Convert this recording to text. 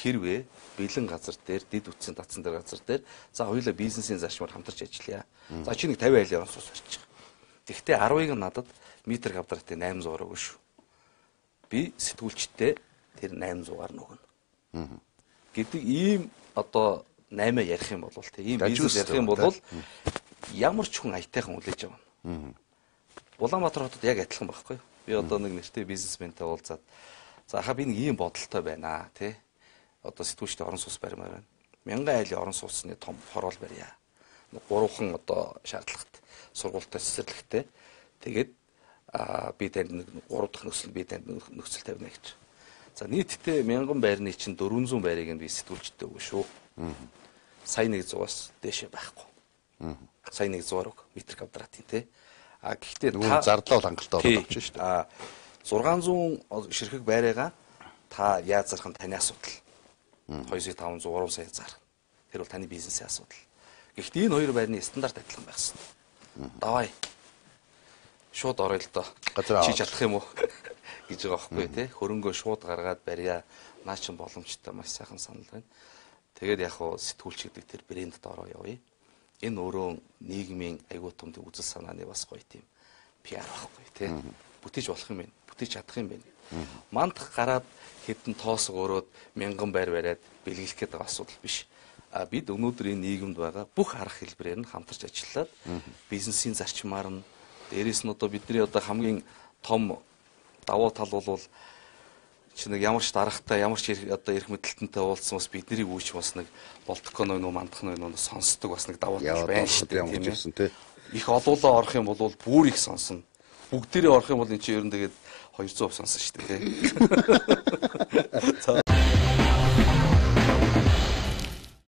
хэрвээ бэлэн газар дээр, дид үтсийн татсан дээр газар дээр за хоёулаа бизнесийн зарчмаар хамтарч ажиллая. За чи нэг 50 айлын орон сууц барьчих. Тэгвэл 10-ыг надад метр квадратын 800 өгнө шүү. Би сэтгүүлчтэй тэр 800-аар нөгөнө. Гэдэг ийм одоо 8 ярих юм бол тийм бизнес ярих юм бол ямар ч хүн аятайхан хүлээж авна. Улаанбаатар хотод яг адилхан байхгүй юу? Би одоо нэг нэртэй бизнесментэй уулзаад за би нэг ийм бодолтой байна тий. Одоо сэтгүүлчтэй орон сууц баримаар байна. 1000 айлын орон сууцны том хороол барья. 3хан одоо шаардлагатай сургуультай цэцэрлэгтэй. Тэгээд би танд нэг 3 дахь нөхцөл би танд нөхцөл тавина гэж. За нийтдээ 1000 байрны чинь 400 байрыг нь би сэтгүүлчтэй өгнө шүү. Сая 100-аас дээшээ байхгүй. Сая 100-аар өг метр квадратын тий. Гэхдээ та зардлал хангалттай ороод авчих шүү дээ. 600 ширхэг байраагаа та яаж зарах нь таны асуудал. 2.500 3 сая зарах. Тэр бол таны бизнесийн асуудал. Гэхдээ энэ хоёр байрны стандарт адилхан байх хэрэгтэй. Давай. Шууд орё л доо. Чи чадах юм уу гэж байгаа байхгүй тий. Хөрөнгөө шууд гаргаад барья. Наа чин боломжтой маш сайхан санал байна. Тэгээд яг хуу сэтгүүлч гэдэг тэр брендд ороо явъя. Энэ өөрөө нийгмийн аягүй том үзэл санааны бас гоё тийм PR байхгүй тий. Бүтээж болох юм байна. Бүтээж чадах юм байна. Мандах гараад хэдэн тоос өрөөд 1000 байр бариад бэлгэлэх гэдэг асуудал биш. Бид өнөөдөр энэ нийгэмд байгаа бүх арга хэлбэрээр нь хамтарч ажиллаад бизнесийн зарчмаар нь дээрээс нь одоо бидний одоо хамгийн том давуу тал бол чи нэг ямар ч дарахтай ямар ч одоо эрх мэдэлтэнтэй уулзсан бас биднийг үүч бас нэг болтко нөө мандах нөө сонсдог бас нэг давуу тал байна шүү дээ тийм ээ. Их олоолаа орох юм бол бүр их сонсно. Бүгдээрээ орох юм бол эн чинь ер нь тэгээд 200% сонсон шүү дээ тийм.